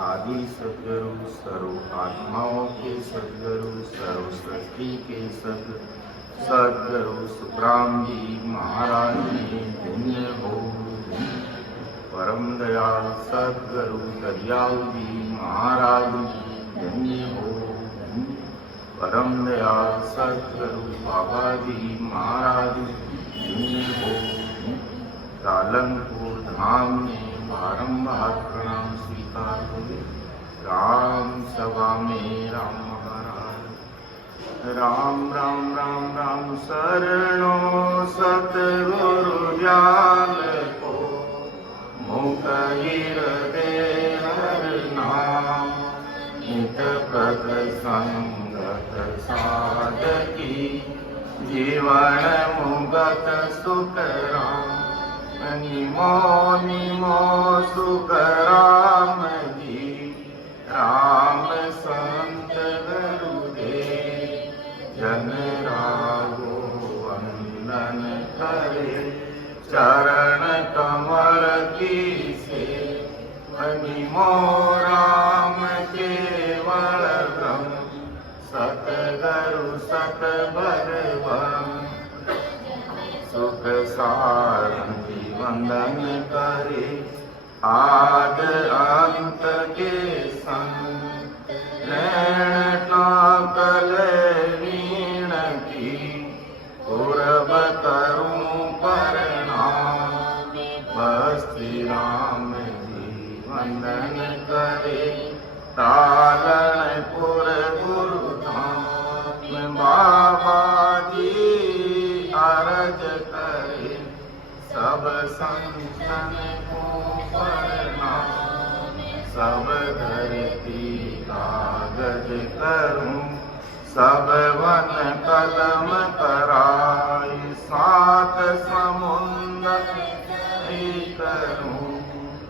आदि सदगुरु, सर्व आत्माओं के सदगुरु, सर्व सृष्टि के सदगुरु सुखराम जी महाराज ने धन्य हो। परम दयाल सदगुरु दरियाल जी महाराज धन्य हो। परम दयाल सदगुरु बाबा जी महाराज धन्य हो। पालनपुर धाम में बारंबार प्रणाम स्वीकार हुए। राम सभा में राम महाराज। राम राम राम राम शरणो सतगुरु ज्ञान को, मुख हृदय हर नाम, नित प्रत संगत साधकी, जीवन मुगत सुख राम। निमो निमो सुख राम जी, राम संत गुरुदेव, जन रागो वंदन करे, चरण कमल की से। निमो राम केवल ब्रह्म, सतगुरु सत बलवम, सुख सारंगी वंदन करे, आद अंत के संग। नैन कल वीण की, पूरब करूं प्रणाम, बस्ती राम जी वंदन करे, तालनपुर गुरुधाम। बाबा जी अरज करे, सब संतन को प्रणाम, सब धरती कागज करूं, सब वन कलम कराई, सात समुंदर करूं,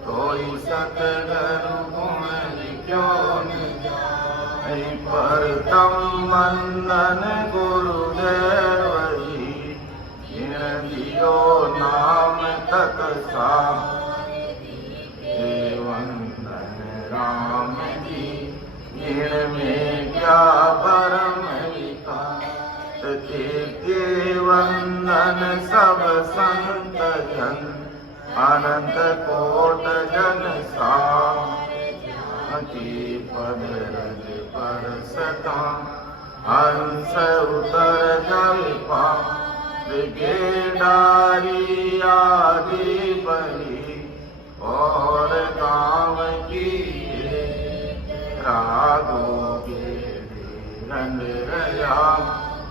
कोई सतगुरु गुण क्यों न जाए। परतम वंदन गुरुदेव जी, दियो नाम तक साम। वंदन राम जी, गिण में क्या परम विकास। के वंदन सब संत जन, अनंत कोट जन साम। पद रज पर सता, हंस उतर जल पा। गेडारी आदि बलि, और गाँव की रागों के रंग रया।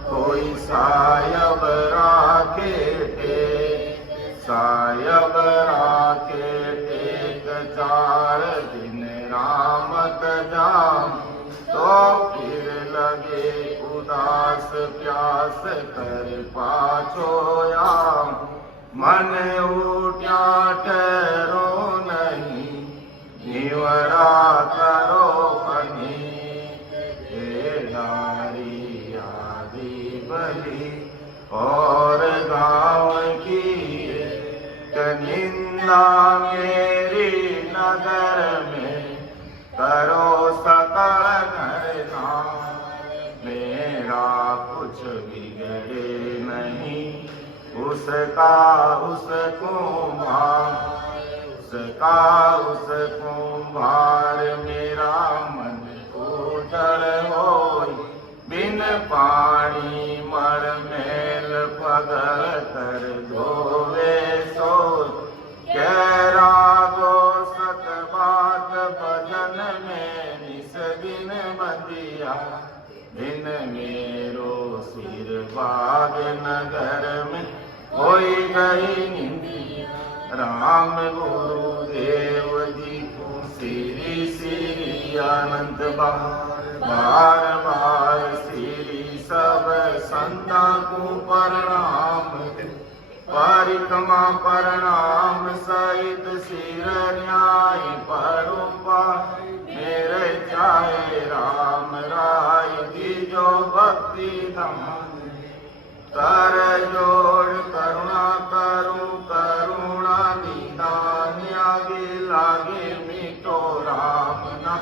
कोई सायब राखे टेक, सायब राखे टेक, 4 दिन रामत जाम। तो फिर लगे उदास प्यास, कर पाछोयाम। मन उठा ठहरो नहीं, निवड़ा करो बनी। नारी आदि बलि, और गाँव की निंदा मेरी नगर में, करो सकल नर नाम। मेरा कुछ बिगड़े नहीं, उसका उसको भार, उसका उसको भार। मेरा मन उजड़ होई, बिन पानी मर मैल पगल कर धोवे सोई। कह रागो सत बात भजन में, निस दिन बंदिया। दिन मेरो सिर बाग नगर में, कोई गई निंदिया। राम गुरुदेव जी को श्री श्री अनंत बार बार श्री। सब संता को प्रणाम, परिक्रमा प्रणाम सहित सिर न्याय परुपा। मेरे चाहे राम राय की जो भक्ति धाम। कर जोड़ करुणा करूं करुणा निदान, आगे लागे मिटो राम नाम।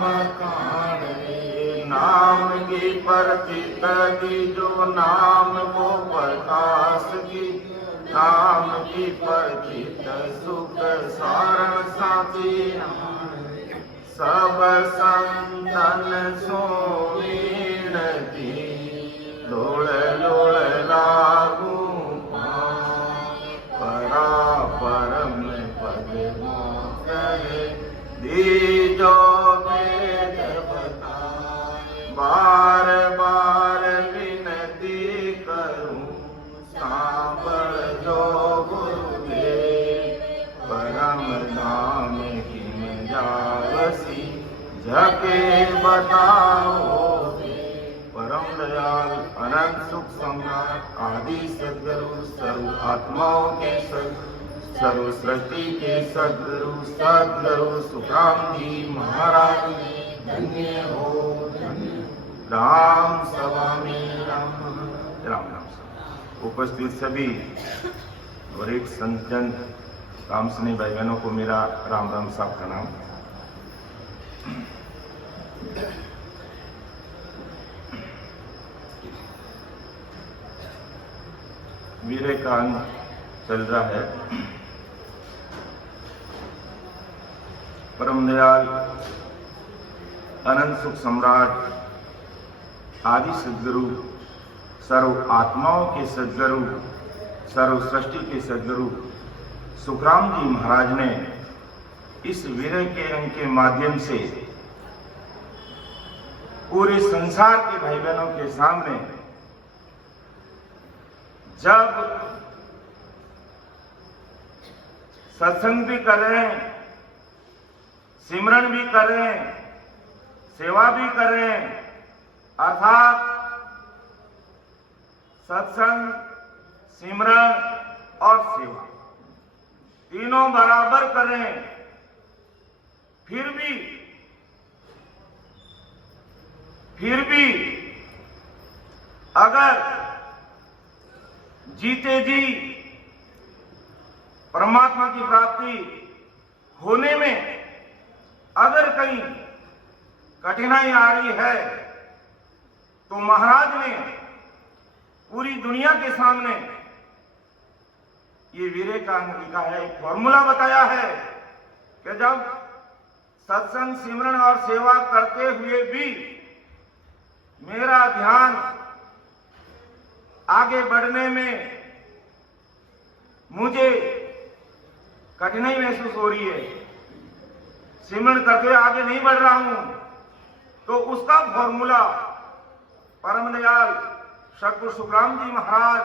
बखान रे। नाम की प्रतीत की जो नाम को प्रकाश की, नाम की प्रतीत सुख सारण साथी। सब संतन सोमीण की, लोड़ लोड़ लागू परा परम पद मोक्ष दीजो वेद बता। बार बार विनती करूं सांभळ जो गुरुदेव। परम धाम किम जावसी झके बताओ। परम दयाल अनंत सुख सम्राट आदि सद्गुरु सर्व आत्माओं के सर्व सृष्टि के सद्गुरु सद्गुरु सुखराम जी महाराज धन्य हो धन्य। राम सभा में राम राम सभा। उपस्थित सभी वरिष्ठ संतजन राम स्नेही भाई बहनों को मेरा राम राम साहब प्रणाम। वीरे का अंग चल रहा है। परम दयाल अनंत सुख सम्राट आदि सद्गुरु सर्व आत्माओं के सद्गुरु सर्व सृष्टि के सद्गुरु सुखराम जी महाराज ने इस वीरे के अंग के माध्यम से पूरे संसार के भाई बहनों के सामने जब सत्संग भी कर रहे हैं, सिमरन भी कर रहे हैं, सेवा भी कर रहे हैं, अर्थात सत्संग, सिमरन और सेवा तीनों बराबर कर रहे हैं, फिर भी अगर जीते जी परमात्मा की प्राप्ति होने में अगर कहीं कठिनाई आ रही है तो महाराज ने पूरी दुनिया के सामने ये विवेकानंद लिखा है, एक फॉर्मूला बताया है कि जब सत्संग, सिमरन और सेवा करते हुए भी मेरा ध्यान आगे बढ़ने में मुझे कठिनाई महसूस हो रही है, सिमरन करते हुए आगे नहीं बढ़ रहा हूं, तो उसका फॉर्मूला परम दयाल सतगुरु सुखराम जी महाराज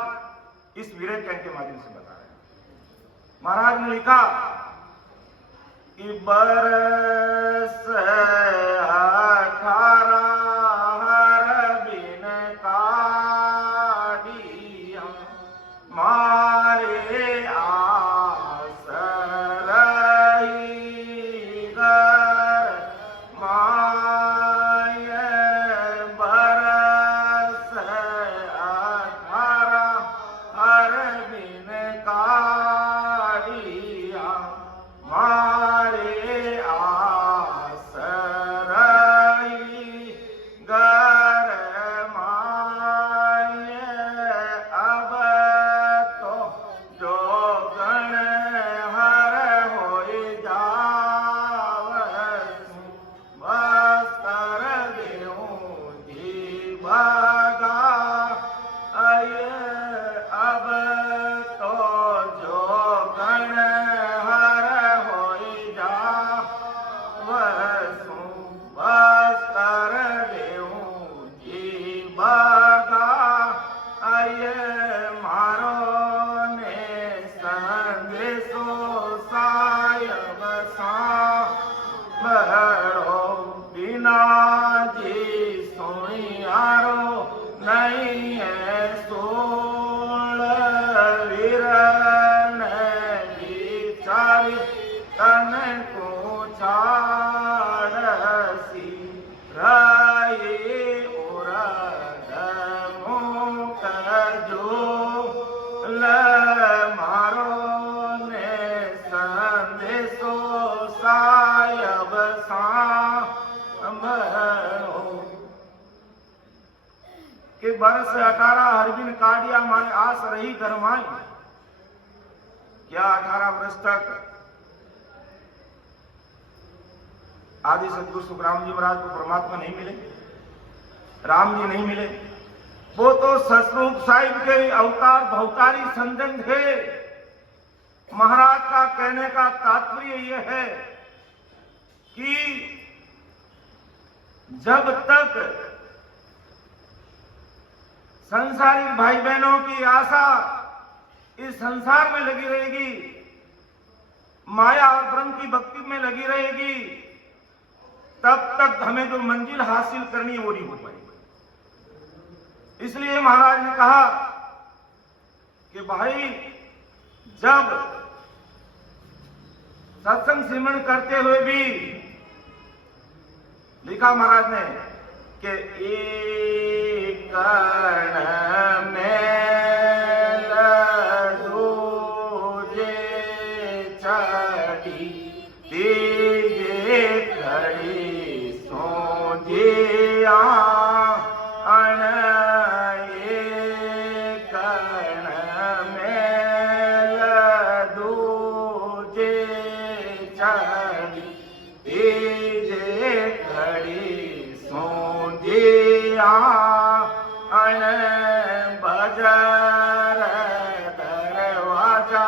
इस वीरे कैंप के माध्यम से बता रहे हैं। महाराज ने लिखा कि बरस 18 मारे आस रही घर माय बरस 18 हर बिन काढ़िया मारे आस रही घर माय अब कि बरस 18 हरबिन काटिया माने आस रही गरमाई। क्या 18 वर्ष तक आदि सदगुरु सुखराम जी महाराज को परमात्मा नहीं मिले, राम जी नहीं मिले? वो तो सतरूप साहिब के अवतार भवतारी संजन थे। महाराज का कहने का तात्पर्य यह है कि जब तक संसारिक भाई बहनों की आशा इस संसार में लगी रहेगी, माया और ब्रह्म की भक्ति में लगी रहेगी, तब तक हमें जो मंजिल हासिल करनी है वो नहीं हो पाएगी। इसलिए महाराज ने कहा कि भाई जब सत्संग सिमरन करते हुए भी, लिखा महाराज ने कि एक कण में दूजे चढ़ी तीजे खड़ी सोझिया बजर दरवाजा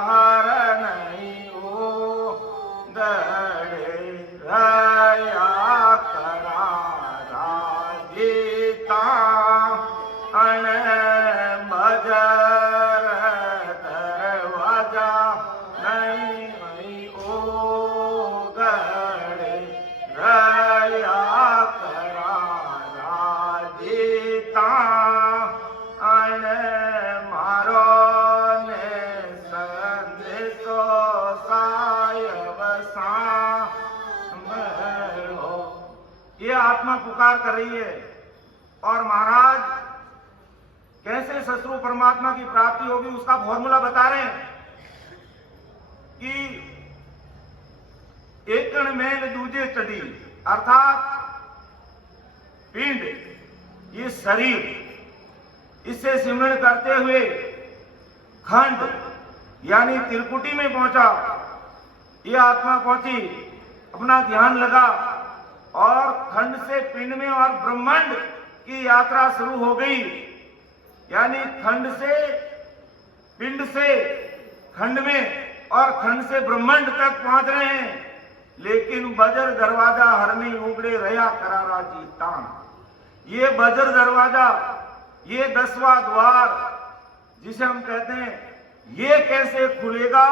हर नहीं हो गड़े रया करारा गीता अन बजर दरवाजा नहीं हो गड़े रया करारा गीता ये आत्मा पुकार कर रही है। और महाराज कैसे सतरूप परमात्मा की प्राप्ति होगी उसका फॉर्मूला बता रहे हैं कि एकण मेल दूजे चढ़ी, अर्थात पिंड, ये शरीर, इससे सिमरन करते हुए खंड यानी त्रिकुटी में पहुंचा। ये आत्मा पहुंची, अपना ध्यान लगा और खंड से पिंड में और ब्रह्मांड की यात्रा शुरू हो गई। यानी खंड से पिंड से खंड में और खंड से ब्रह्मांड तक पहुंच रहे हैं। लेकिन बजर दरवाजा हरनी उगड़े रहा करारा जीता। ये बजर दरवाजा, ये 10वां द्वार जिसे हम कहते हैं, ये कैसे खुलेगा?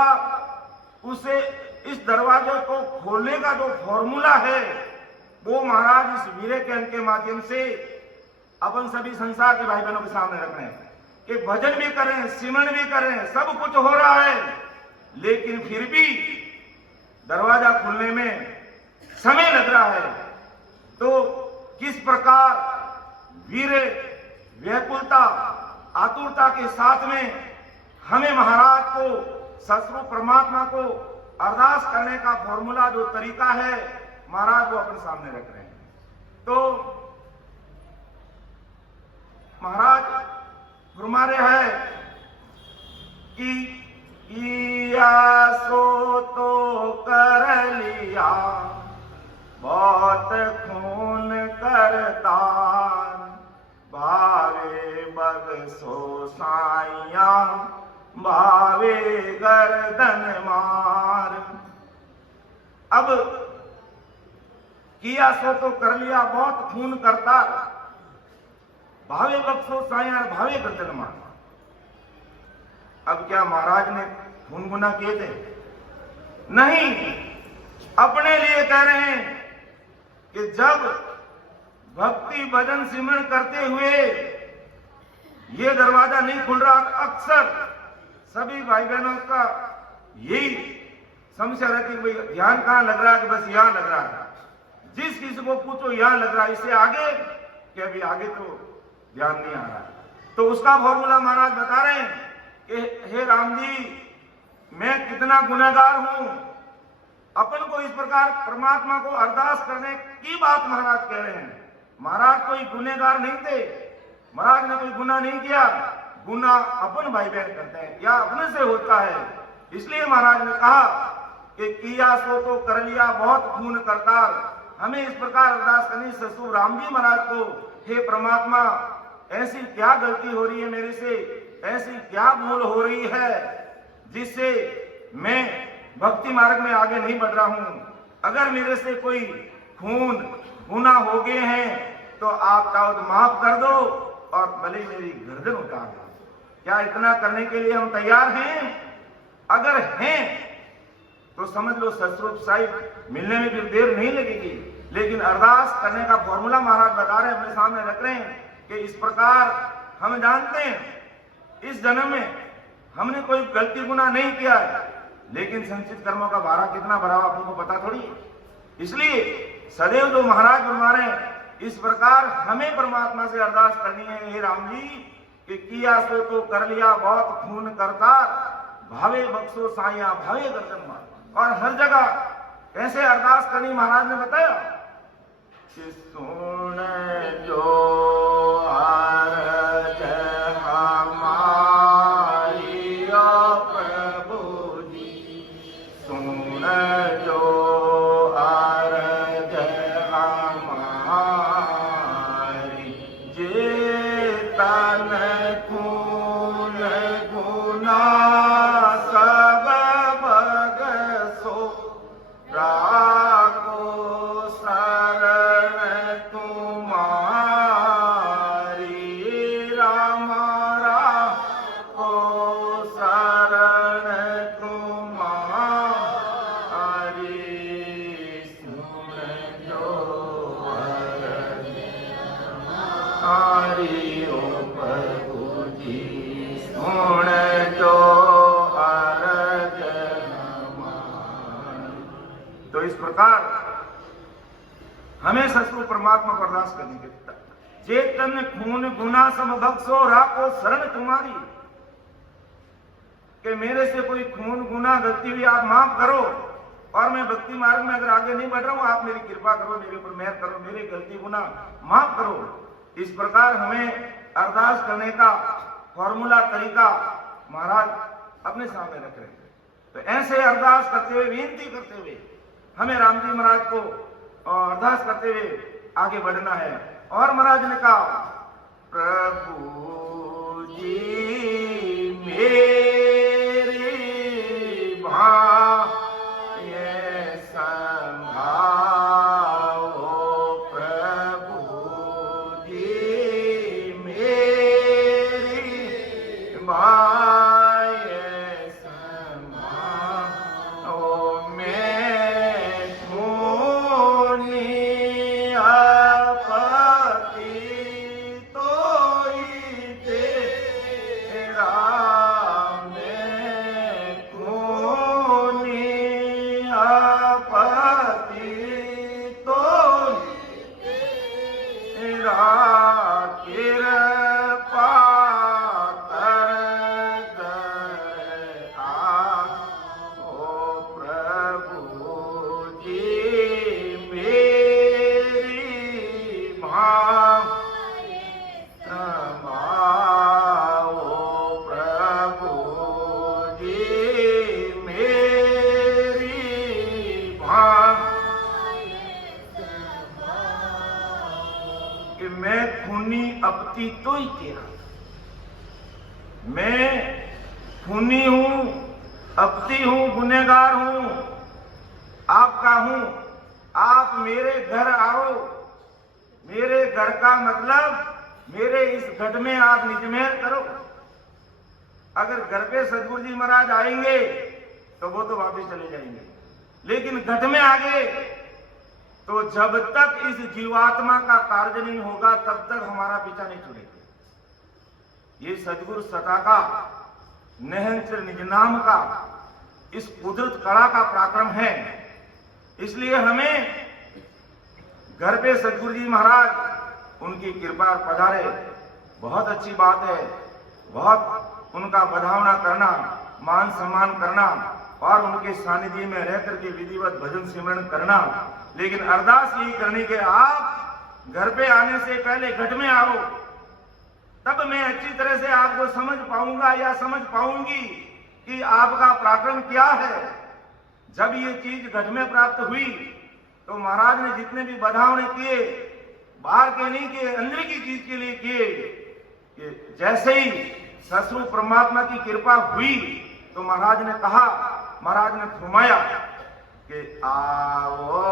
उसे इस दरवाजे को खोलने का जो फॉर्मूला है वो महाराज इस वीरे के अंक के माध्यम से अपन सभी संसार के भाई बहनों के सामने रख रहे हैं कि भजन भी करें, सिमरन भी करें, सब कुछ हो रहा है, लेकिन फिर भी दरवाजा खुलने में समय लग रहा है। तो किस प्रकार वीरे व्याकुलता आतुरता के साथ में हमें महाराज को, सतरूप परमात्मा को अरदास करने का फॉर्मूला जो तरीका है महाराज वो अपने सामने रख रहे हैं। तो महाराज फरमा रहे हैं कि सो तो कर लिया बहुत खून करता, भावे बगसो साइया भावे गर्दन मार। अब किया सो तो कर लिया, बहुत खून करता, भावे बक्सो साया भावे गर्दन मार। अब क्या महाराज ने खून गुना किए थे? नहीं, अपने लिए कह रहे हैं कि जब भक्ति भजन सिमरन करते हुए ये दरवाजा नहीं खुल रहा, अक्सर सभी भाई बहनों का यही समस्या रहती है, भाई ध्यान कहां लग रहा है? कि बस यहां लग रहा है। जिस किसी को पूछो यहां लग रहा है, इससे आगे कि अभी आगे तो ध्यान नहीं आ रहा है। तो उसका फॉर्मूला महाराज बता रहे हैं कि हे राम जी, मैं कितना गुनहगार हूं। अपन को इस प्रकार परमात्मा को अरदास करने की बात महाराज कह रहे हैं। महाराज कोई गुनहगार नहीं थे, महाराज ने कोई गुनाह नहीं किया, गुनाह अपन भाई बहन करते हैं या अपने से होता है। इसलिए महाराज ने कहा कि किया सो तो कर लिया बहुत खून करतार। हमें इस प्रकार अरदास करनी ससुर राम जी महाराज को, हे परमात्मा ऐसी क्या गलती हो रही है मेरे से, ऐसी क्या भूल हो रही है जिससे मैं भक्ति मार्ग में आगे नहीं बढ़ रहा हूं। अगर मेरे से कोई खून गुनाह हो गए हैं तो आप तावत माफ कर दो और भले मेरी गर्दन उतार दो। क्या इतना करने के लिए हम तैयार हैं? अगर हैं तो समझ लो ससुर साहिब मिलने में फिर देर नहीं लगेगी। लेकिन अरदास करने का फॉर्मूला महाराज बता रहे हैं, अपने सामने रख रहे हैं कि इस प्रकार हम जानते हैं इस जन्म में हमने कोई गलती गुनाह नहीं किया है, लेकिन संचित कर्मों का भारा कितना भरा हुआ आपको पता थोड़ी है। इसलिए सदैव जो महाराज फरमा रहे हैं इस प्रकार हमें परमात्मा से अरदास करनी है, हे राम जी कि किया सो तो कर लिया बहुत खून करतार, भावे बख्शो साइया भावे गर्दन मार। और हर जगह कैसे अरदास करनी महाराज ने बताया कि सुन जो आरज हमारी प्रभु जी, सुन जो आरज हमारी, जे तन खून गुना सब बगसो राखो शरण तुम्हारी, राम राखो शरण तुम्हारी, सुन जो हरि ओ प्रभु जी, सुन जो अरज हमारी। तो इस प्रकार हमें ससुर परमात्मा को अरदास करनी है, चेतन खून गुना सम बख्शो राखो शरण तुम्हारी, कि मेरे से कोई खून गुना गलती हुई आप माफ करो और मैं भक्ति मार्ग में अगर आगे नहीं बढ़ रहा हूं आप मेरी कृपा करो, मेरे ऊपर मेहर करो, मेरी गलती गुना माफ करो। इस प्रकार हमें अरदास करने का फॉर्मूला तरीका महाराज अपने सामने रख रहे हैं। तो ऐसे अरदास करते हुए विनती करते हुए हमें राम जी महाराज को अरदास करते हुए आगे बढ़ना है। और महाराज ने कहा प्रभु जी मेरी भाग्य संभाओ, प्रभु जी मेरी भाग्य संभाओ, मैं खूनी आपत्ति तो ही तेरा, मैं खूनी आपत्ति तो ही तेरा, कृपा कर दया ओ प्रभु जी मेरी भाग्य संभाओ, प्रभु जी मेरी भाग्य संभाओ, कि मैं खूनी अपती तो ही तेरा, मैं खूनी हूं, अपती हूं, गुनहगार हूं, आपका हूं। आप मेरे घर आओ, मेरे घर का मतलब मेरे इस घट में आप निजमेर करो। अगर घर पे सदगुरु जी महाराज आएंगे तो वो तो वापस चले जाएंगे, लेकिन घट में आ गए तो जब तक इस जीवात्मा का कार्य नहीं होगा तब तक हमारा पीछा नहीं छूटेगा। ये सदगुरु सता का नहंचर निज नाम का इस कुदरत कला का पराक्रम है। इसलिए हमें घर पे सदगुरु जी महाराज उनकी कृपा पधारे, बहुत अच्छी बात है, बहुत उनका बधावना करना, मान सम्मान करना और उनके सानिध्य में रह करके विधिवत भजन सिमरण करना। लेकिन अरदास यही करनी कि आप घर पे आने से पहले घट में आओ, तब मैं अच्छी तरह से आपको समझ पाऊंगा या समझ पाऊंगी कि आपका पराक्रम क्या है। जब ये चीज घट में प्राप्त हुई तो महाराज ने जितने भी बधावने किए, बाहर के नहीं किए, अंदर की चीज के लिए किए। कि जैसे ही ससुर परमात्मा की कृपा हुई तो महाराज ने कहा, महाराज ने फरमाया कि आओ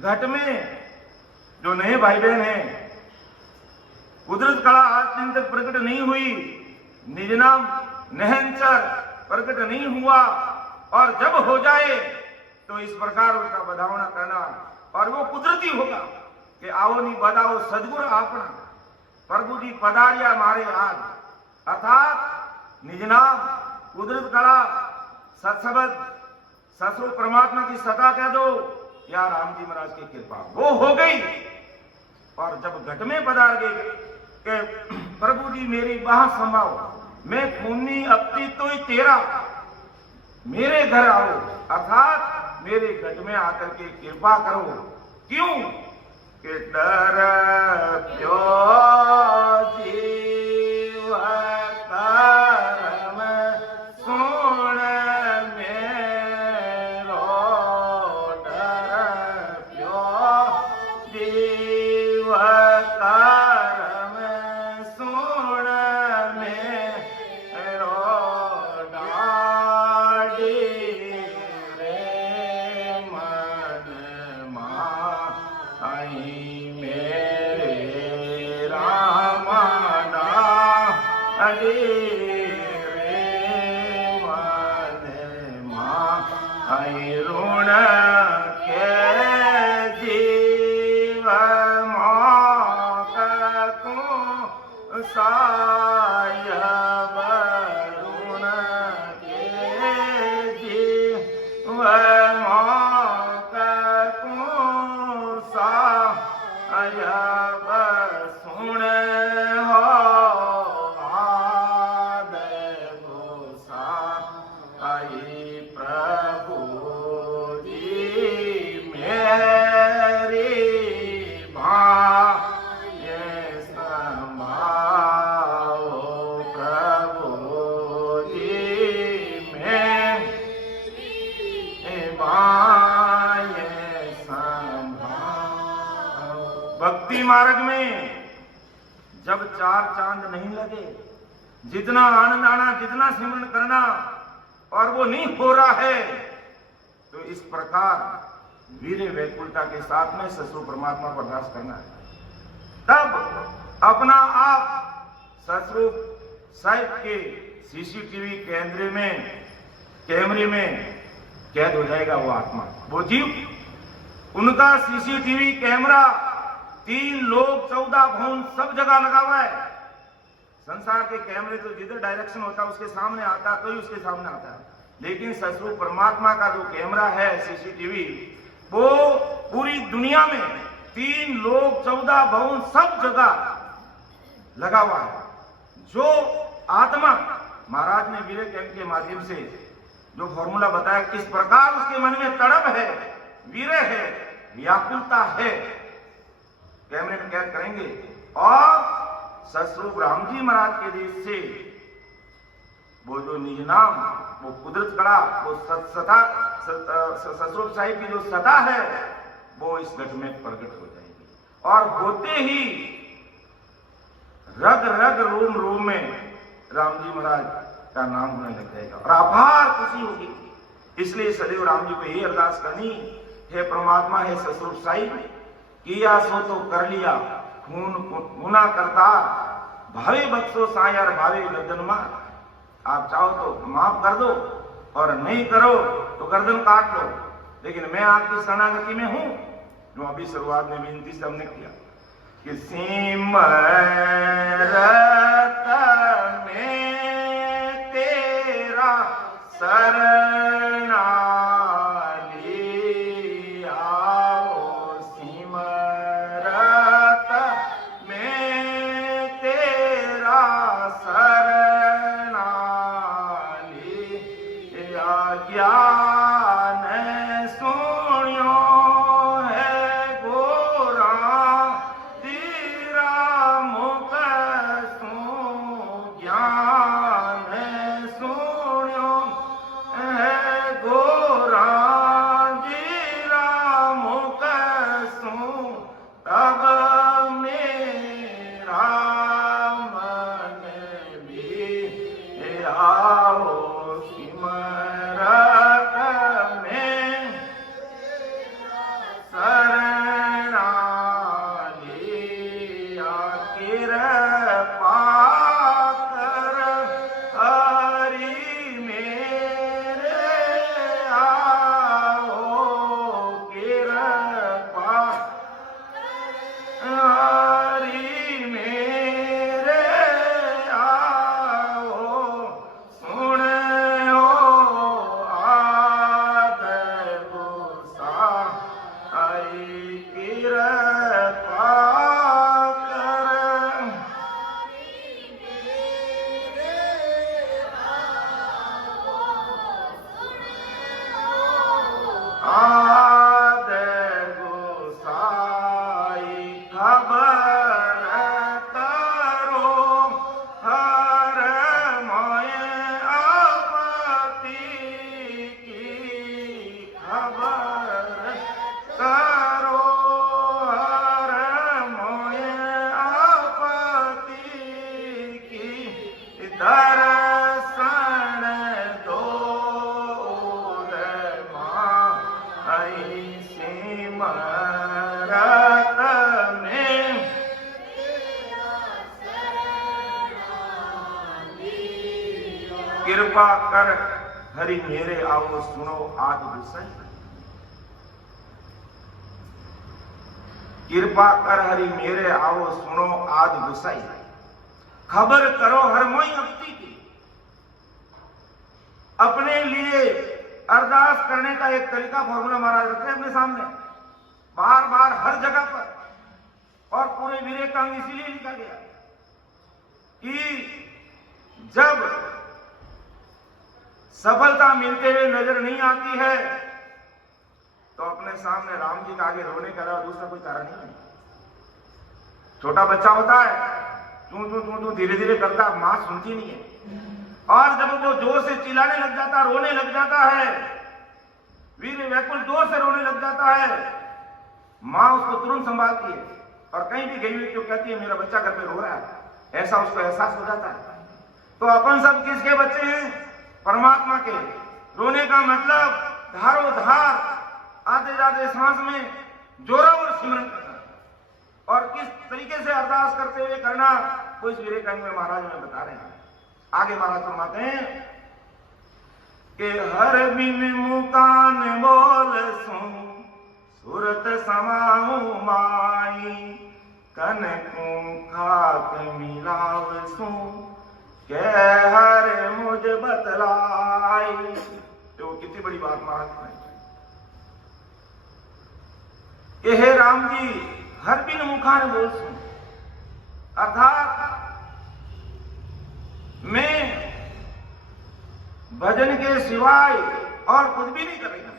घट में जो नए भाई बहन हैं, कुदरत कला आज दिन तक प्रकट नहीं हुई, निज नाम नहंचर प्रकट नहीं हुआ, और जब हो जाए तो इस प्रकार उसका बधावना करना, और वो कुदरती होगा कि आओ नी बधाओ सदगुर आपना, प्रभु जी पधारिया मारे आज। अर्थात निज नाम, कुदरत कला, सत्सबद, ससुर परमात्मा की सता कह दो या राम जी महाराज की कृपा, वो हो गई। और जब घट में पधार गए कि प्रभु जी मेरी बाह संभाओ, मैं खूनी अपती तो ही तेरा, मेरे घर आओ, अर्थात मेरे घट में आकर के कृपा करो। क्यों कि डर क्यों जीव कर्म सुन मेरो, डर क्यों जीव कर्म सुन मेरो, डाडी रे मन माई मेरे राम, डाडी रे मन माई ऋण के जीव मोक को सायब, ऋण के जीव मोक को सायब, सुन हो आई प्रभु जी मेरी भाग्य संभाओ, प्रभु जी मेरी भाग्य संभाओ। भक्ति मार्ग में जब चार चांद नहीं लगे, जितना आनंद आना, जितना सिमरन करना, और वो नहीं हो रहा है, तो इस प्रकार वीर वैकुंठता के साथ में ससुर परमात्मा को अरदास करना है। तब अपना आप ससुर साहिब के सीसीटीवी कैमरे में कैद हो जाएगा वो आत्मा, वो जीव। उनका सीसीटीवी कैमरा 3 लोक 14 भवन सब जगह लगा हुआ है। संसार के कैमरे तो जिधर डायरेक्शन होता है उसके सामने आता है, तो ही उसके सामने आता है, लेकिन ससुर परमात्मा का जो कैमरा है सीसीटीवी, वो पूरी दुनिया में 3 लोक 14 भवन सब जगह लगा हुआ है। जो आत्मा महाराज ने वीर कैंप के माध्यम से जो फॉर्मूला बताया, किस प्रकार उसके मन में तड़प है, वीर है, व्याकुलता है, कैमरे में कैद करेंगे। और ससुर राम जी महाराज के देश से वो जो निज नाम, वो कुदरत कड़ा, वो सतरूप साहिब की जो सता है वो इस घट में प्रकट हो जाएगी। और होते ही रग रग रोम रोम में राम जी महाराज का नाम होने लग जाएगा और अपार खुशी होगी। इसलिए सदैव राम जी को यही अरदास करनी, हे परमात्मा, हे सतरूप साहिब, किया सो तो कर लिया, खून गुना करता, भावे बख्शो सायार, भावे गर्दन मार। आप चाहो तो माफ कर दो और नहीं करो तो गर्दन काट लो, लेकिन मैं आपकी शरणागति में हूं। जो अभी शुरुआत में विनती से हमने किया कि सिमरत में तेरा शरणा ज्ञान सुनियो है गोरा तेरा मुख सु, ज्ञान सुनियो है गोरा तेरा मुख सु, तब मेरा मन भी आओ कृपा कर हरि मेरे आओ सुनो आद गुसाई। कृपा कर हरि मेरे आओ सुनो आद गुसाई, खबर करो हर मोई अपनी की। अपने लिए अरदास करने का एक तरीका फॉर्मूला महाराज रखते हैं अपने सामने, बार बार हर जगह पर, और पूरे विवेकांग इसीलिए लिखा गया कि जब सफलता मिलते हुए नजर नहीं आती है तो अपने सामने राम जी के आगे रोने का अलावा दूसरा कोई कारण नहीं है। छोटा बच्चा होता है, चू धीरे धीरे करता, मां सुनती नहीं है, और जब वो जोर से चिल्लाने लग जाता, रोने लग जाता है, वीर व्याकुल जोर से रोने लग जाता है, मां उसको तुरंत संभालती है और कहीं भी गई हुई तो कहती है मेरा बच्चा घर पे रो रहा है, ऐसा उसको एहसास हो जाता है। तो अपन सब किसके बच्चे हैं? परमात्मा के। रोने का मतलब धारो धार आते जाते सांस में जोरावर सिमरन करना, और किस तरीके से अरदास करते हुए करना वो इस विवेकानंद में महाराज में बता रहे हैं। आगे महाराज फरमाते हैं कि हर बिन मुकान बोल सुन, सूरत समाऊ माई, कनकू खाक मिलाव सू, कह हर मुझ बतलाई। तो कितनी बड़ी बात महाराज ने, हे राम जी हर बिन मुखान बोल सुन, अर्थात मैं भजन के सिवाय और कुछ भी नहीं करेगा।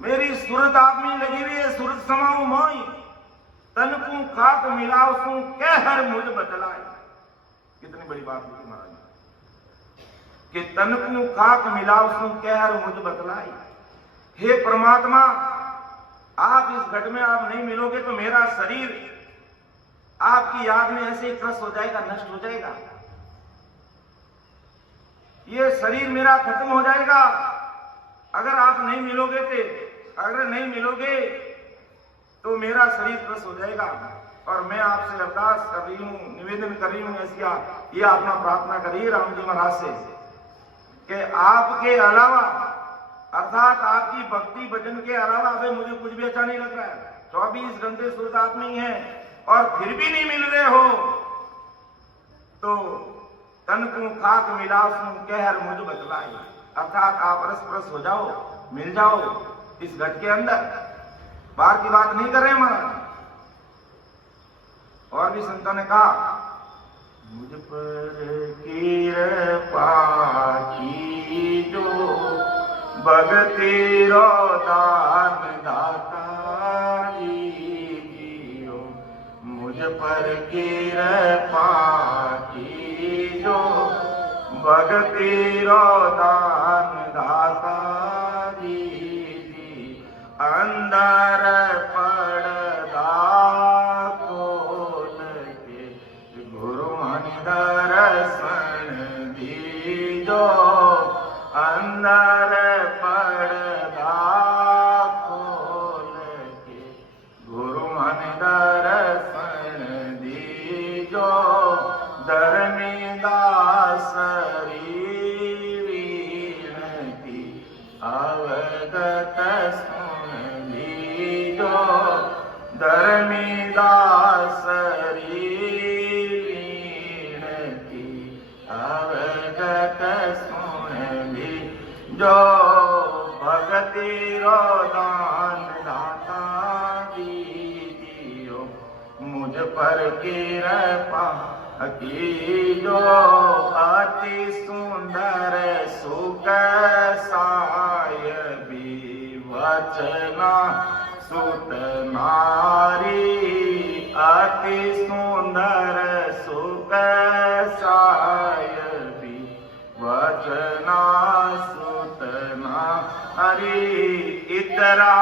मेरी सूरत आप में लगी हुई है, सूरत समाऊ मोई, तनकू खाक मिलाव सू, कह हर मुझ बतलाए। कितनी बड़ी बात होती महाराज। कि तन को खाक मिलाओ सु कहर मुझ बतलाई। हे परमात्मा, आप इस घट में आप नहीं मिलोगे तो मेरा शरीर आपकी याद में ऐसे ही क्रस हो जाएगा, नष्ट हो जाएगा। ये शरीर मेरा खत्म हो जाएगा अगर आप नहीं मिलोगे थे। अगर नहीं मिलोगे तो मेरा शरीर क्रस हो जाएगा। और मैं आपसे अरदास कर रही हूं, निवेदन कर रही हूं, ऐसी ये आपना प्रार्थना करिए राम जी महाराज से कि आपके अलावा, अर्थात आपकी भक्ति भजन के अलावा अबे मुझे कुछ भी अच्छा नहीं लग रहा है। 24 घंटे सुरदात में ही है और फिर भी नहीं मिल रहे हो तो तन को खाक मिलाओ कहर मुझ बतलाई। अर्थात आप रस हो जाओ, मिल जाओ इस घट के अंदर। बाहर की बात नहीं कर रहे महाराज। और भी संतों ने कहा, मुझ पर कृपा कीजो भगति रो दान दाता दीजियो। मुझ पर कृपा कीजो भगति रो दान दाता दीजिए। अंदर पड़दा खोल के गुरु मन दर्शन दीजो। अंदर पड़दा खोल के गुरु मन दर्शन दीजो। धर्मीदास विनती अवगत सुन लीजो। धर्मीदास विनती अवगत सुन लीजो। भगति रो दान दाता दीजियो। मुझ पर कृपा कीजो। अति सुंदर सुख साय विवचना सुत नारी। अति सुंदर सुख साय विवचना सुत नारी। इतरा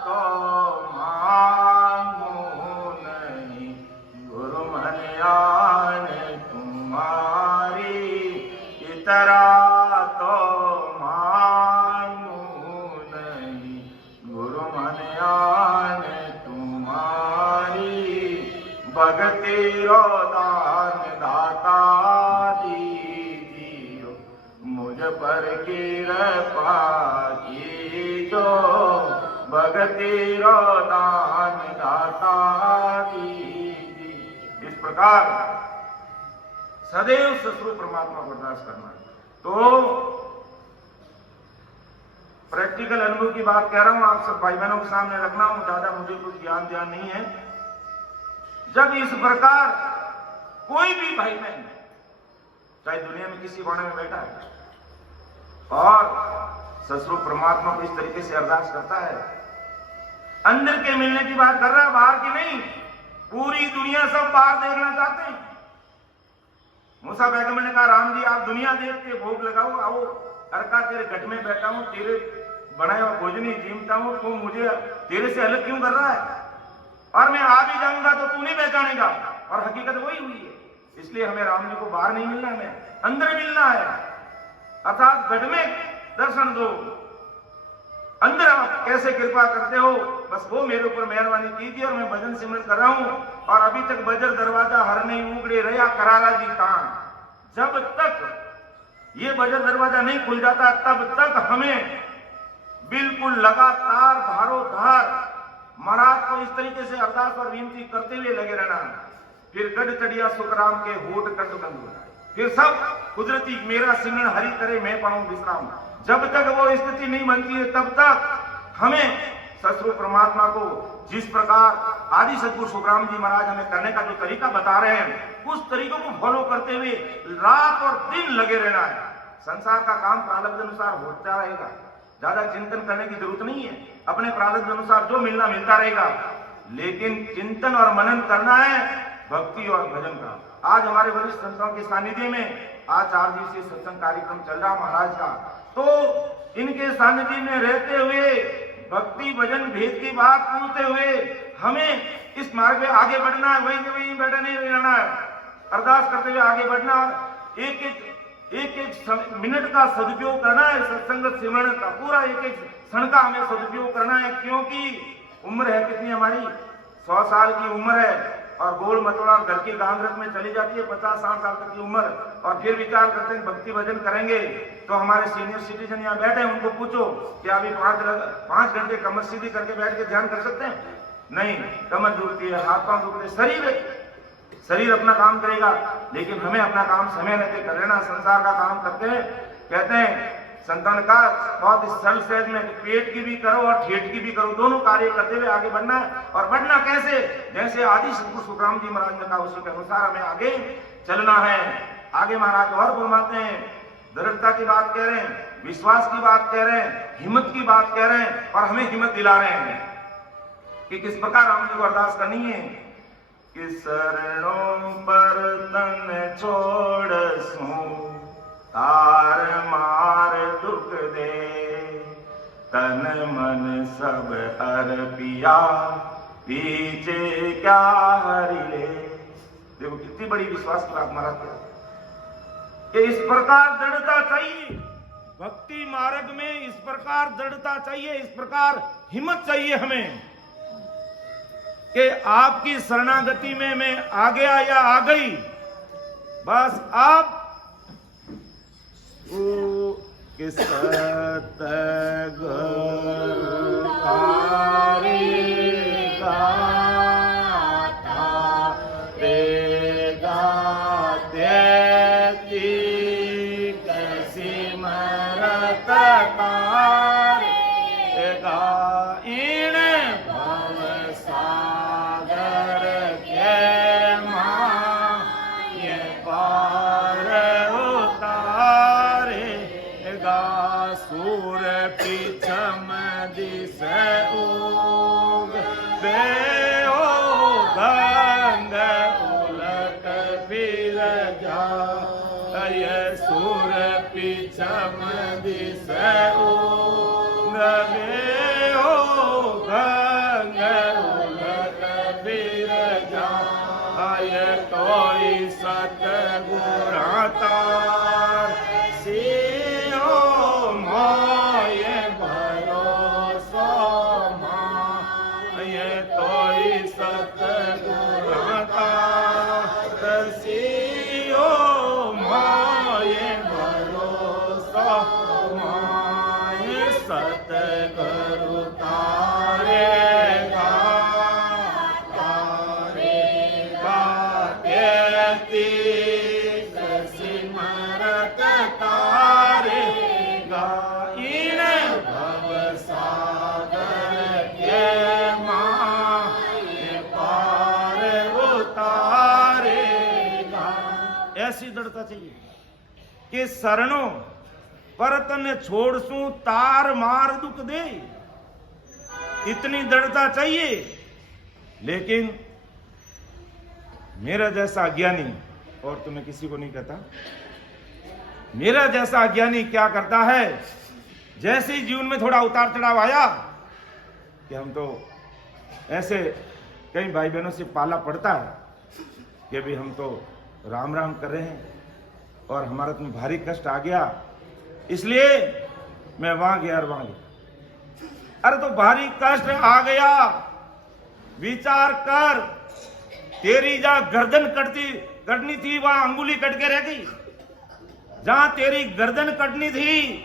तो मांगू नहीं गुरु मन आन तुम्हारी। इतरा तो मांगू नहीं गुरु मन आन तुम्हारी। भगति रो दान दाता दीजियो। मुझ पर कृपा कीजो। भगति रो दान दाता दीजिए। इस प्रकार सदैव ससुर परमात्मा को अरदास करना। तो प्रैक्टिकल अनुभव की बात कह रहा हूं, आप सब भाई बहनों के सामने रखना हूं, ज्यादा मुझे कुछ ज्ञान नहीं है। जब इस प्रकार कोई भी भाई बहन चाहे दुनिया में किसी कोने में बैठा है और ससुर परमात्मा को इस तरीके से अरदास करता है, अंदर के मिलने की बात कर रहा है, बाहर की नहीं। पूरी दुनिया सब बाहर देखना चाहते हैं। मूसा पैगंबर ने कहा, राम जी आप दुनिया देख के भोग लगाओ, आओ अरका तेरे घट में बैठा हूं, तेरे बनाया हुआ भोजनी जीमता हूं, तू मुझे तेरे से अलग क्यों कर रहा है? और मैं आ भी जाऊंगा तो तू नहीं पहचानेगा। और हकीकत वही हुई है। इसलिए हमें राम जी को बाहर नहीं मिलना, हमें अंदर मिलना है। अर्थात घट में दर्शन दो, अंदर आप कैसे कृपा करते हो, बस वो मेरे ऊपर मेहरबानी कीजिए। और मैं भजन सिमरन कर रहा हूं और अभी तक बजर दरवाजा हर नहीं उगड़े रहा करारा जी तान। जब तक ये बजर दरवाजा नहीं खुल जाता तब तक हमें बिल्कुल लगातार धारोधार महाराज को इस तरीके से अरदास और विनती करते हुए लगे रहना। फिर गढ़ चढ़िया सुखराम के होठ कंठ बंद हो जाए, फिर सब कुदरती मेरा सिमरन हरि करे मैं पाऊं विश्राम। जब तक वो स्थिति नहीं बनती है तब तक हमें ससुर परमात्मा को जिस प्रकार आदि सदगुरु सुखराम जी महाराज हमें करने का जो तरीका बता रहे हैं उस तरीकों को फॉलो करते हुए रात और दिन लगे रहना है। संसार का काम प्रारब्ध अनुसार होता रहेगा, ज्यादा चिंतन करने की जरूरत नहीं है। अपने प्रारब्ध अनुसार जो मिलना मिलता रहेगा, लेकिन चिंतन और मनन करना है भक्ति और भजन का। आज हमारे वरिष्ठ संतों के सानिध्य में आज 4 दिवसीय सत्संग कार्यक्रम चल रहा महाराज का, तो इनके सानिध्य में रहते हुए भक्ति भजन भेद की बात पूछते हुए हमें इस मार्ग में आगे बढ़ना है, वहीं वहीं बैठा नहीं रहना है, अरदास करते हुए आगे बढ़ना और एक एक मिनट का सदुपयोग करना है। सत्संग सिमरण का पूरा एक एक क्षण का हमें सदुपयोग करना है, क्योंकि उम्र है कितनी हमारी, 100 साल की उम्र है और गोल मतोड़ा घर की गांगरत में चली जाती है 50-60 साल तक की उम्र। और फिर विचार करते हैं भक्ति भजन करेंगे, तो हमारे सीनियर सिटीजन यहाँ बैठे हैं, उनको पूछो क्या अभी 5 घंटे कमर सीधी करके बैठ के ध्यान कर सकते हैं? नहीं, कमर दुखती है, हाथ पांव दुखते, शरीर अपना काम करेगा, लेकिन हमें अपना काम समय रहते कर लेना। संसार का काम करते हैं, कहते हैं संतान का बहुत सरल सहज में पेट की भी करो और ठेठ की भी करो, दोनों कार्य करते हुए आगे बढ़ना है। और बढ़ना कैसे? जैसे आदि सतगुरु सुखराम जी महाराज ने कहा उसी के अनुसार हमें आगे चलना है। आगे महाराज और फरमाते हैं, दृढ़ता की बात कह रहे हैं, विश्वास की बात कह रहे हैं, हिम्मत की बात कह रहे हैं और हमें हिम्मत दिला रहे हैं कि किस प्रकार हम को अरदास करनी है कि शरणों पर तन छोड़ सूं तार मार दुख दे, तन मन सब अर्पिया पीछे क्या हरि ले। देखो कितनी बड़ी विश्वास की बात महाराज कि इस प्रकार दृढ़ता चाहिए भक्ति मार्ग में, इस प्रकार दृढ़ता चाहिए, इस प्रकार हिम्मत चाहिए हमें कि आपकी शरणागति में मैं आ गया या आ गई, बस आप किस सतगुरु चाहिए कि शरणों पर तन छोड़ सूं तार मार दुख दे, इतनी दृढ़ता चाहिए। लेकिन मेरा जैसा अज्ञानी, और तुम्हें किसी को नहीं कहता, मेरा जैसा अज्ञानी क्या करता है, जैसे ही जीवन में थोड़ा उतार चढ़ाव आया कि हम तो ऐसे कई भाई बहनों से पाला पड़ता है कि अभी हम तो राम राम कर रहे हैं और हमारा तुम्हें भारी कष्ट आ गया, इसलिए मैं वहां गया और वहां गया। अरे तो भारी कष्ट आ गया, विचार कर, तेरी जहां गर्दन कटनी थी वहां अंगुली कट के रह गई, जहां तेरी गर्दन कटनी थी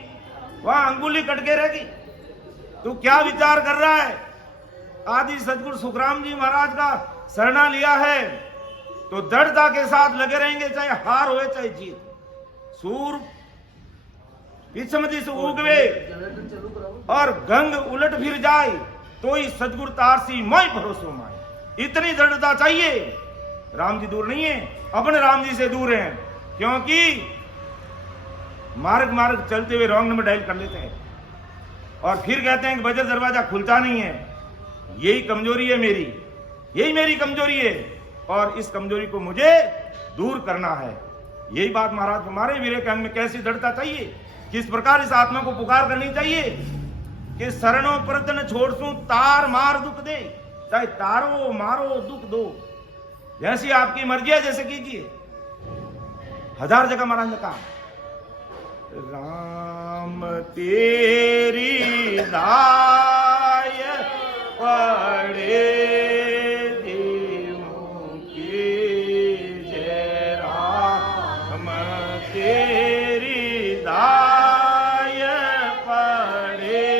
वहां अंगुली कट के रह गई। तू क्या विचार कर रहा है? आदि सतगुरु सुखराम जी महाराज का शरणा लिया है तो दृढ़ता के साथ लगे रहेंगे, चाहे हार होए चाहे जीत। सूर पिछम दिस उगवे और गंग उलट फिर जाए, तो ही सदगुरु तारसी मैं भरोसो माए। इतनी दृढ़ता चाहिए। राम जी दूर नहीं है, अपने राम जी से दूर हैं, क्योंकि मार्ग चलते हुए रॉन्ग नंबर डायल कर लेते हैं और फिर कहते हैं कि बजर दरवाजा खुलता नहीं है। यही कमजोरी है मेरी, यही मेरी कमजोरी है और इस कमजोरी को मुझे दूर करना है। यही बात महाराज हमारे वीरे के अंग में कैसी दृढ़ता चाहिए, किस प्रकार इस आत्मा को पुकार करनी चाहिए कि शरणों प्रतन छोड़सू तार मार दुख दे, चाहे तारो मारो दुख दो, जैसी आपकी मर्जी है जैसे कीजिए। 1000 जगह महाराज ने कहा राम तेरी दाय पड़े जीवों की जय, राम तेरी दाय पड़े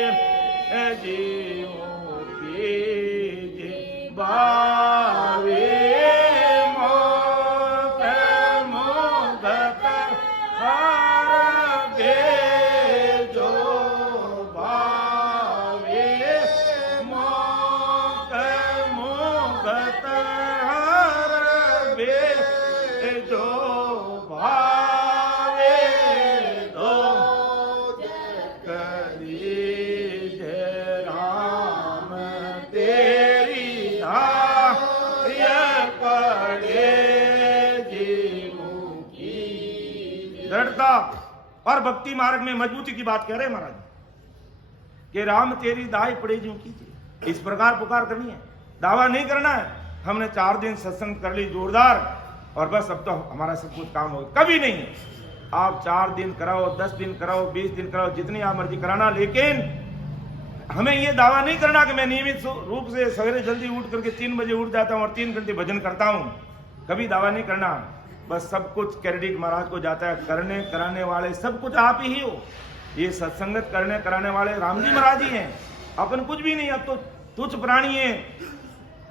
जीवों की जय, बावे और भक्ति मार्ग में मजबूती की बात कह रहे हैं महाराज कि राम तेरी दाई पड़े जो कीजिए। इस प्रकार पुकार करनी है, दावा नहीं करना है। हमने 4 दिन सत्संग कर ली जोरदार और बस अब तो हमारा सब कुछ काम हो, कभी नहीं। आप 4 दिन कराओ, 10 दिन कराओ, 20 दिन कराओ, जितनी आप मर्जी कराना, लेकिन हमें ये दावा नहीं करना कि मैं नियमित रूप से सवेरे जल्दी उठ करके 3 बजे उठ जाता हूँ और 3 घंटे भजन करता हूँ, कभी दावा नहीं करना। बस सब कुछ क्रेडिट महाराज को जाता है, करने कराने वाले सब कुछ आप ही हो। ये सत्संगत करने कराने वाले राम जी महाराज ही हैं, अपन कुछ भी नहीं। अब तो तुच्छ प्राणी है,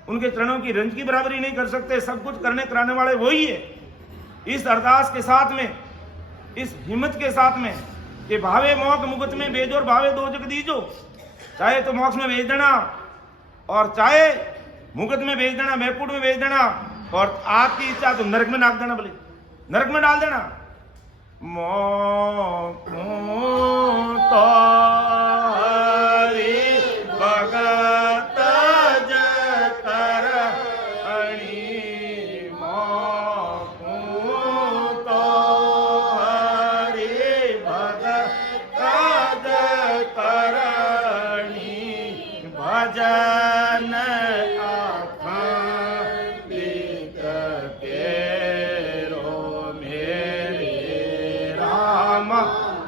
उनके चरणों की रंज की बराबरी नहीं कर सकते, सब कुछ करने कराने वाले वही है। इस अरदास के साथ में, इस हिम्मत के साथ में कि भावे मोक्ष मुकुट में भेजो और भावे दो जग दीजो, चाहे तो मोक्ष में भेज देना और चाहे मुकुट में भेज देना, बैकुंठ में भेज देना, और आपकी इच्छा तो नरक में नाक देना, बोले नरक में डाल देना। तो हरि भगत जकर अणि, तो हरि भगत जकर अणि, भजन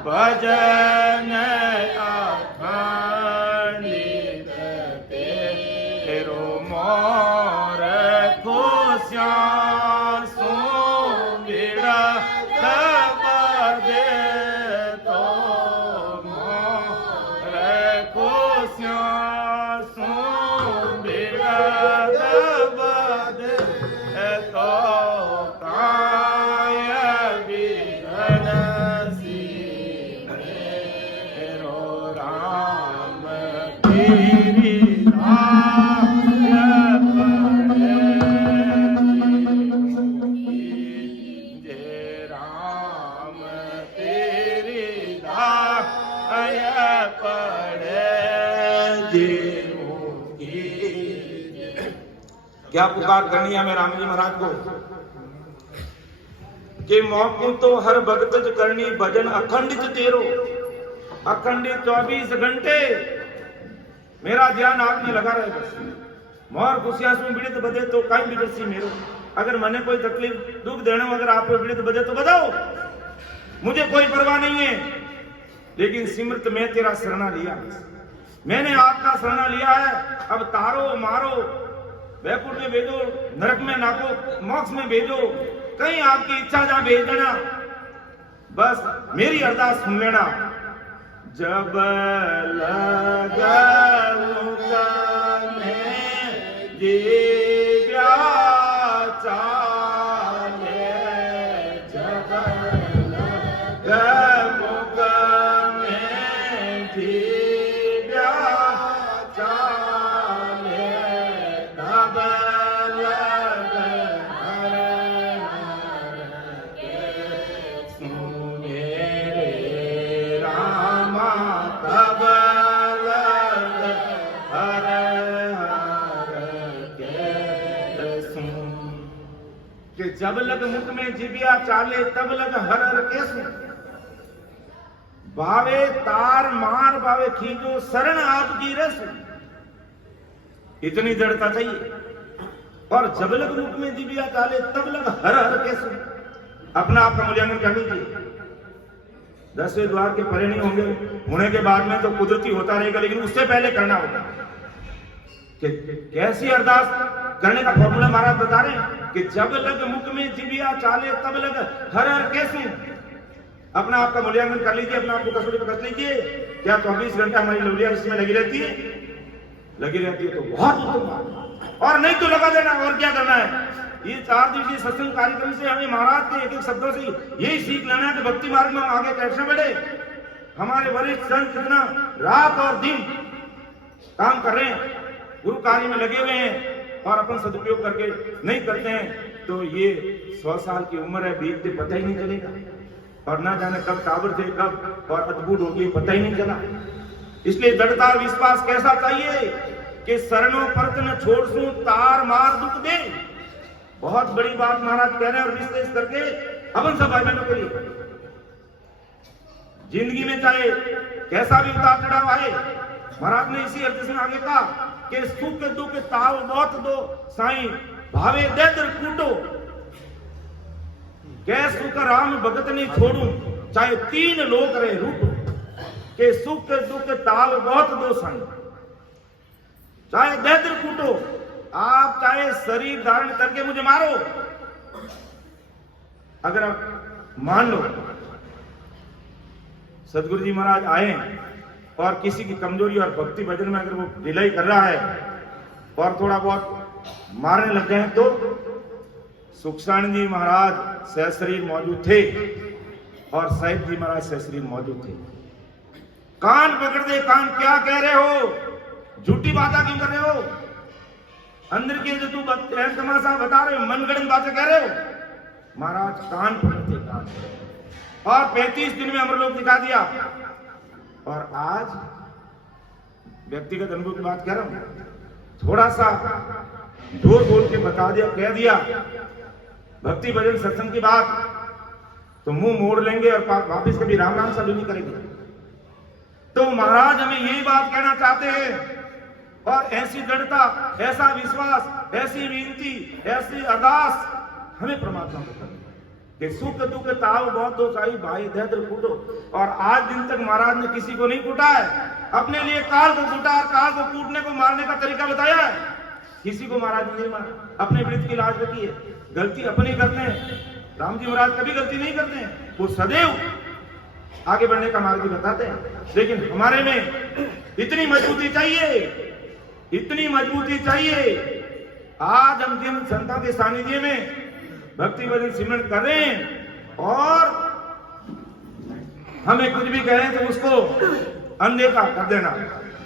भजन अखंडित तेरो मोर खुशियाँ सो बिड़ा दे, तो मोर खुशियाँ सो बिड़ा दे, तो काय बिघन क्या पुकार करनी है हमें राम जी महाराज को कि मौकू तो हर भगत करनी, भजन अखंडित तेरो, अखंडित 24 घंटे मेरा ध्यान आप में लगा रहे। बस मोर खुशियां में पीड़ित बदे तो कहीं बिगड़सी मेरो, अगर मने कोई तकलीफ दुख देना अगर आप पीड़ित बदे तो बताओ, मुझे कोई परवाह नहीं है। लेकिन सिमरत में तेरा शरणा लिया, मैंने आपका शरणा लिया है। अब तारो मारो, बैकुंठ में भेजो, नरक में नाको, मोक्ष में भेजो, कहीं आपकी इच्छा जहां भेज देना, बस मेरी अरदास सुन लेना। जब लगूंगा मैं दिव्या चाले, जब लगूंगा मैं दिव्या चाले, तब लग हर के सुने रे रामा, तब लग हर के जब लग मुख में जिबिया चाले तब लग हर हर केसु, भावे तार मार भावे खींचो शरण आपकी रस। इतनी दृढ़ता चाहिए। और जब लग मुख में जिबिया चाले तब लग हर हर केसु। अपना आपका मूल्यांकन कर लीजिए। 10वें द्वार के परे नहीं होंगे, होने के बाद में तो कुदरती होता रहेगा, लेकिन उससे पहले करना होगा। कि कैसी अरदास करने का फॉर्मूला महाराज बता रहे हैं कि जब लग मुख में जिबिया चाले तब लग हर हर केसु। अपना आपका मूल्यांकन कर लीजिए, अपना आपको कसौटी पर कस लीजिए। क्या 24 घंटा हमारी लवलिया इसमें लगी रहती है? लगी रहती है तो बहुत उत्तम बात, और नहीं तो लगा देना। और क्या करना है? ये 4 दिवसीय सत्संग कार्यक्रम से हमें महाराज के एक एक शब्दों से यही सीख लेना है कि भक्ति मार्ग में हम आगे कैसे बढ़े। हमारे वरिष्ठ संत कितना रात और दिन काम कर रहे हैं, गुरु कार्य में लगे हुए हैं, और अपन सदुपयोग करके नहीं करते हैं तो ये 100 साल की उम्र है, बीतते पता ही नहीं चलेगा, और ना जाने कब टावर थे कब और अद्भुत हो गई, पता ही नहीं चला। इसलिए दृढ़ता विश्वास कैसा चाहिए कि शरणों परत न छोड़सू तार मार दुख दे। बहुत बड़ी बात महाराज कह रहे हैं, और विशेष करके अपन सब भाई बहनों के लिए। जिंदगी में चाहे कैसा भी उतार चढ़ाव आए, महाराज ने इसी अर्थ से आगे कहा कि सुख दुख ताव बहुत दो साईं भावे देदर कूटो। कै सुख राम भगत नहीं छोड़ू चाहे 3 लोक रहे रूप। के सुख दुख ताव बहुत दो साईं चाहे देदर कूटो। आप चाहे शरीर धारण करके मुझे मारो, अगर आप मान लो सदगुरु जी महाराज आए और किसी की कमजोरी और भक्ति भजन में अगर वो ढिलाई कर रहा है और थोड़ा बहुत मारने लग गए तो सुखसाण जी महाराज सहशरीर मौजूद थे और साहिब जी महाराज सहशरीर मौजूद थे। कान पकड़ दे, कान क्या कह रहे हो, झूठी बातें क्यों कर रहे हो, अंदर की जो तू तमाशा बता रहे हो, मनगढ़ंत बातें कह रहे हो। महाराज कान पकड़ते कान, और 35 दिन में अमरलोक दिखा दिया। और आज व्यक्तिगत अनुभव की बात कह रहा हूं, थोड़ा सा जोर बोल के बता दिया, कह दिया भक्ति भजन सत्संग की बात, तो मुंह मोड़ लेंगे और वापिस कभी राम नाम शब्द नहीं करेंगे। तो महाराज हमें यही बात कहना चाहते हैं, और ऐसी दृढ़ता, ऐसा विश्वास, ऐसी विनती, ऐसी अरदास हमें परमात्मा को करनी कि सुख दुख ताव बहुत दो साई भाई दहद्र कूटो। और आज दिन तक महाराज ने किसी को नहीं कूटा है, अपने लिए काल को कूटा और काल को कूटने को मारने का तरीका बताया है। किसी को महाराज ने नहीं मारा, अपने वृत्त की लाज रखी है। गलती अपनी करते हैं, राम जी महाराज कभी गलती नहीं करते हैं, वो सदैव आगे बढ़ने का मार्ग भी बताते हैं। लेकिन हमारे में इतनी मजबूती चाहिए, इतनी मजबूती चाहिए। आज हम जिन संतों के सानिध्य में भक्ति भजन सिमरन कर रहे हैं और हमें कुछ भी कहें तो उसको अनदेखा कर देना,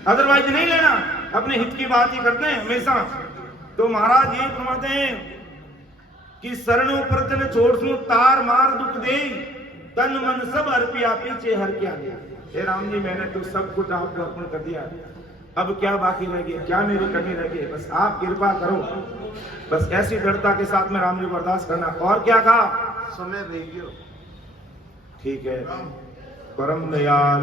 अदरवाइज नहीं लेना, अपने हित की बात ही करते हैं हमेशा। तो महाराज ये फरमाते हैं कि शरणों परतन छोड़सू तार मार दुख दे, तन मन सब अर्पिया पीछे हर क्या गया। हे राम जी, मैंने तो सब कुछ आपको अर्पण कर दिया, अब क्या बाकी रह गया, क्या मेरी कमी रह गई, बस आप कृपा करो। बस ऐसी दृढ़ता के साथ में राम जी को अरदास करना। और क्या कहा, समय भेजियो। ठीक है। परम दयाल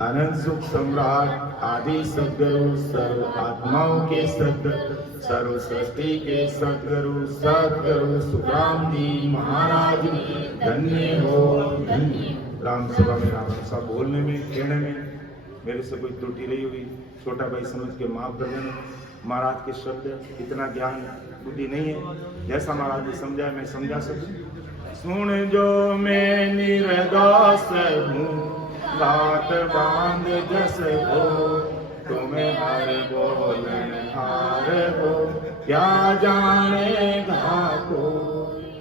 अनंत सुख सम्राट आदि सदगुरु सर्व आत्माओं के सदगुरु सर्व सृष्टि के सदगुरु सदगुरु सुखराम जी महाराज धन्य हो धन्य। राम सभा में राम सभा बोलने में कहने में मेरे से कोई त्रुटि रही हुई, छोटा भाई समझ के माफ कर देना। महाराज के शब्द इतना ज्ञान बुद्धि नहीं है, जैसा महाराज ने समझाया मैं समझा सकूं। सुन जो मैं निर्दोष हूँ बात बांध जस हो, तुम्हें हर बोलन हार हो, क्या जाने को।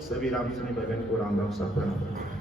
सभी राम सुनी भजन को राम राम सब प्रणाम।